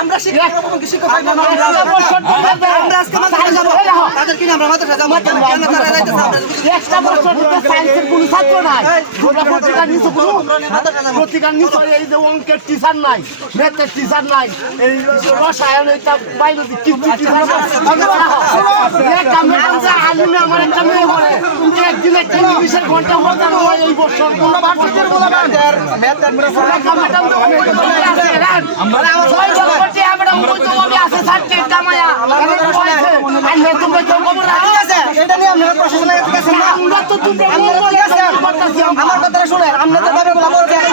আমার শিক্ষক। আমরা আজকে। তাদের কিনে আমরা মাদ্রাসা যাব। কেন তারা যাইতেছে? আমরা একটা বছর ধরে সায়েন্সের কোনো ছাত্র নাই। ওরা পত্রিকার নিচে কোনো? পত্রিকার নিচে এই যে অঙ্কের টিচার নাই ম্যাথের টিচার নাই এই রসায়ন এটা বায়োলজি কিছু টিচার একটা ম্যাডাম যে আলিমে আমার একটা মেয়ে বলে একদিন একটা ইংলিশের ঘণ্টা হতে হয় এই বছর ভার্সিটির বলে একটা ম্যাডাম যে অঙ্ক করে আছে, রান। ছয় বছর টিয়া ম্যাডাম বলতো আমি আছে সাতটি কামায়া আর আমরা তো আছে? আমার কথাটা শুনেন, আপনারা তো দাবিগুলো বলছেন, এই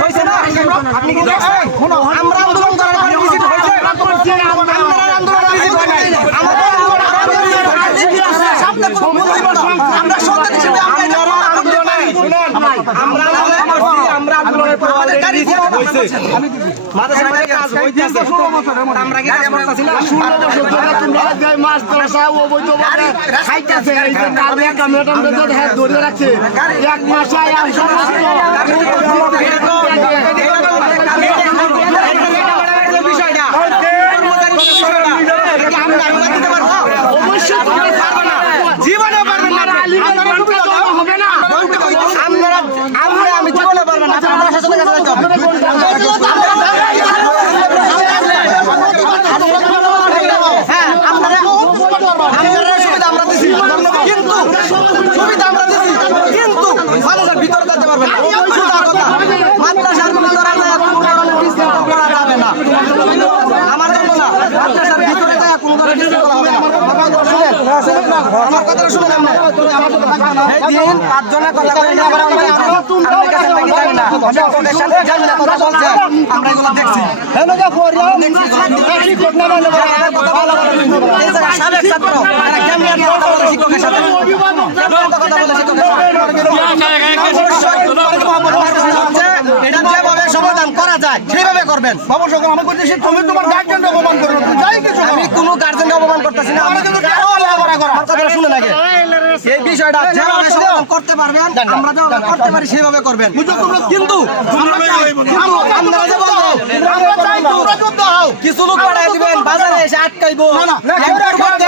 হয়েছে না? আপনি কি দেখছেন? আমরা আন্দোলন করার পরে visit হয়েছে? আপনারা আন্দোলন visit হয় নাই। আমাদের আন্দোলন আমাদের visit হয়েছে। সামনে কোনো ভুল হইব না। আমরা সন্তান হিসেবে আমরা এটা প্রমাণ করতে পারি। আমরা আমরা আন্দোলনের পর আমাদের গাড়ি দিয়ে কথা মাদ্রাসা আমাদের কাজ হইতেছে। আমরা কি কাজ করতেছি না? মাছ ধরা অবৈধভাবে খাইতেছে এই যে কারণে একটা ম্যাডাম ধরে রাখছে। এক মাস আয় আর সমস্ত এটা তো- এটা তো- যে বিষয়টা, কর্মচারীর বিষয়টা, এটা কি আমরা আমরা দিতে পারব? অবশ্যই তোমরা পারবে না জীবনেও পারবেন না। আলিমের সুবিধা দেওয়া হবে না আপনারা আমরা আমি জীবনে পারবেন না আপনারা প্রশাসনের কাছে যেতে হবে। হ্যাঁ আপনারা আপনারা সুবিধা আমরা দিছি কিন্তু সুবিধা আমরা দিছি কিন্তু মাদ্রাসার ভিতরে যেতে পারবেন না। কথা মাদ্রাসার ভিতরে করা যাবে না। আমার না মাদ্রাসার ভিতরে যায় কোনো ধরনের ডিসকাউন্ট করা হবে না। আমার কথাটা শুনেন? আপনি? এই দিন পাঁচজনের কথা বলে আবার আমরা আপনার কাছে নাকি জানি না? আপনাদের সাথে জানি না কথা বলছে। আমরা এগুলো দেখছি। এই জায়গায় সাবেক ছাত্র এরা কেমনে কথা বলে শিক্ষকের সাথে কেমনে এত কথা বলে শিক্ষকের সাথে অবশ্যই হচ্ছে এটা যেভাবে সমাধান করা যায় সেইভাবে করবেন অবশ্যই আমি করতেছি তুমি তোমার গার্জেনকে অপমান করো তুমি যাই কিছু আমি কোনো গার্জেনকে অপমান করতেছি না আমি কিন্তু কথাটা শুনে লাগে এই বিষয়টা যেভাবে সমাধান করতে পারবেন আমরা যেভাবে করতে পারি সেভাবে করবেন কিন্তু কিন্তু যে বলবেন আমরা চাই তোমরা যুদ্ধ হও কিছু লোক পাঠাই দিবেন বাজারে এসে আটকাইবো না, না, এমন করতে